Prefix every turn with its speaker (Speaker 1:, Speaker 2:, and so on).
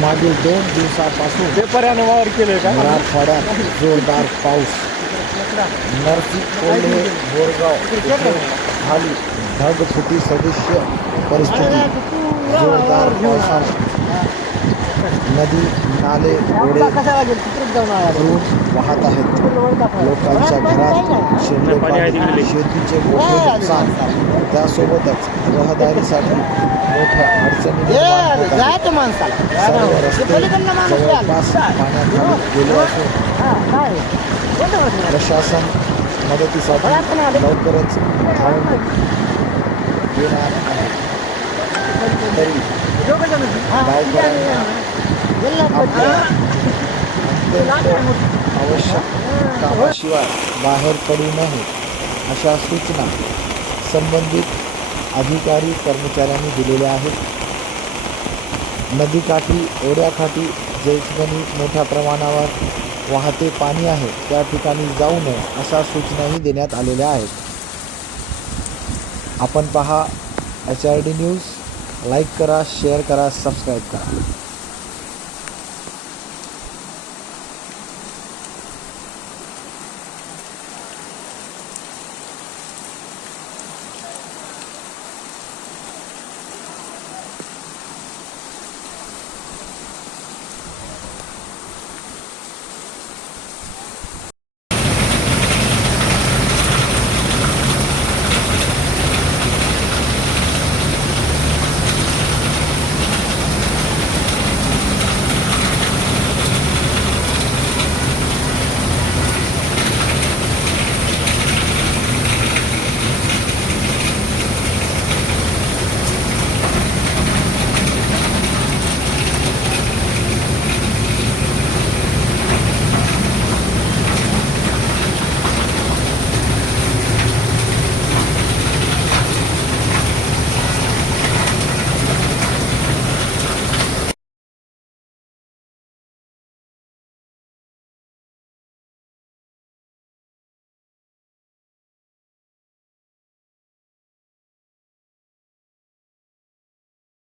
Speaker 1: मागील दोन दिवसापासून
Speaker 2: पेपरानं वावर केले का?
Speaker 1: मराठवाड्यात जोरदार पाऊस. नरसी कोल्हे बोरगाव इथे झाली ढगफुटी सदृश्य परिस्थिती. जोरदार पावसाने नदी नाले ओढे भरून वाहत आहेत. लोकांच्या घरात शिरले पाणी शेतीचे मोठे नुकसान. त्यासोबतच रहदारीसाठी मोठ्या अडचणी सर्व रस्ते जवळपास पाण्याखाली गेले असून
Speaker 3: हा?
Speaker 1: प्रशासन मदतीसाठी लवकरच धावून येणार आहे. तरी.
Speaker 3: हा,
Speaker 1: गावकऱ्यांना आपल्या आवश्यक कामाशिवाय बाहेर पडू नये अशा सूचना संबंधित अधिकारी कर्मचाऱ्यांनी दिलेल्या आहेत. नदीकाठी ओढ्याकाठी जैसगणी मोठ्या प्रमाणावर वाहते पाणी आहे त्या ठिकाणी जाऊ नये अशा सूचनाही देण्यात आलेल्या आहेत. आपण पहा H R D news. Like करा शेअर करा सबस्क्राईब करा.